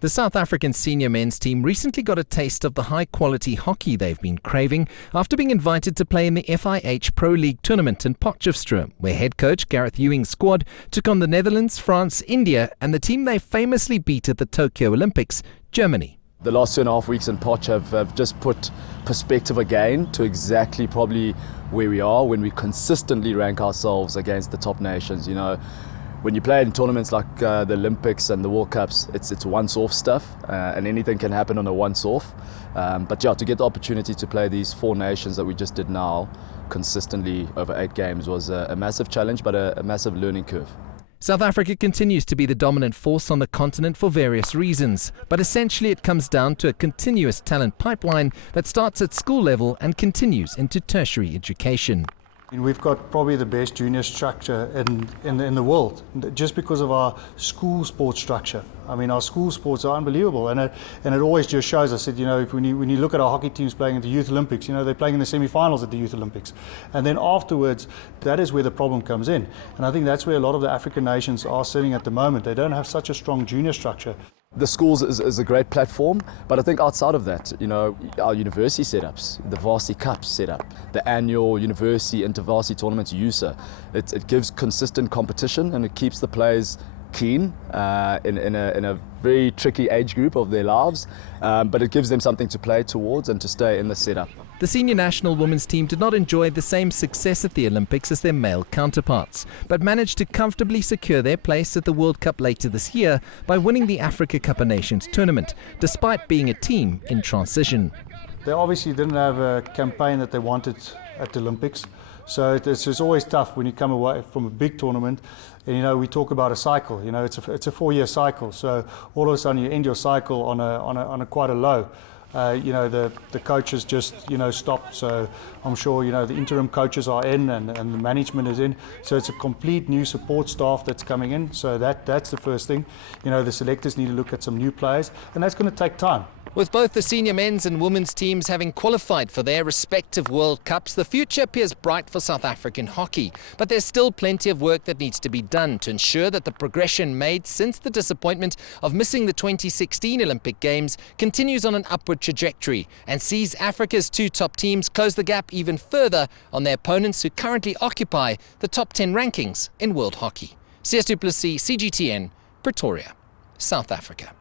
The South African senior men's team recently got a taste of the high-quality hockey they've been craving after being invited to play in the FIH Pro League tournament in Potchefstroom, where head coach Gareth Ewing's squad took on the Netherlands, France, India and the team they famously beat at the Tokyo Olympics, Germany. The last 2.5 weeks in Potch have just put perspective again to exactly probably where we are when we consistently rank ourselves against the top nations. You know, when you play in tournaments like the Olympics and the World Cups, it's once-off stuff, and anything can happen on a once-off. But yeah, to get the opportunity to play these 4 nations that we just did now consistently over 8 games was a massive challenge, but a massive learning curve. South Africa continues to be the dominant force on the continent for various reasons, but essentially it comes down to a continuous talent pipeline that starts at school level and continues into tertiary education. We've got probably the best junior structure in the world, just because of our school sports structure. I mean, our school sports are unbelievable, and it always just shows us that, you know, when you look at our hockey teams playing at the Youth Olympics, you know, they're playing in the semi-finals at the Youth Olympics, and then afterwards, that is where the problem comes in. And I think that's where a lot of the African nations are sitting at the moment. They don't have such a strong junior structure. The schools is a great platform, but I think outside of that, you know, our university setups, the Varsity Cups setup, the annual university inter-varsity tournaments, USA, it gives consistent competition and it keeps the players keen in a very tricky age group of their lives, but it gives them something to play towards and to stay in the setup. The senior national women's team did not enjoy the same success at the Olympics as their male counterparts, but managed to comfortably secure their place at the World Cup later this year by winning the Africa Cup of Nations tournament, despite being a team in transition. They obviously didn't have a campaign that they wanted at the Olympics, so it's always tough when you come away from a big tournament. And, you know, we talk about a cycle. You know, it's a 4-year cycle, so all of a sudden you end your cycle on a quite a low. You know, the coaches just, you know, stopped, so I'm sure, you know, the interim coaches are in and the management is in, so it's a complete new support staff that's coming in, so that's the first thing. You know, the selectors need to look at some new players, and that's going to take time. With both the senior men's and women's teams having qualified for their respective World Cups, the future appears bright for South African hockey. But there's still plenty of work that needs to be done to ensure that the progression made since the disappointment of missing the 2016 Olympic Games continues on an upward trajectory and sees Africa's 2 top teams close the gap even further on their opponents who currently occupy the top 10 rankings in world hockey. CS du Plessis, CGTN, Pretoria, South Africa.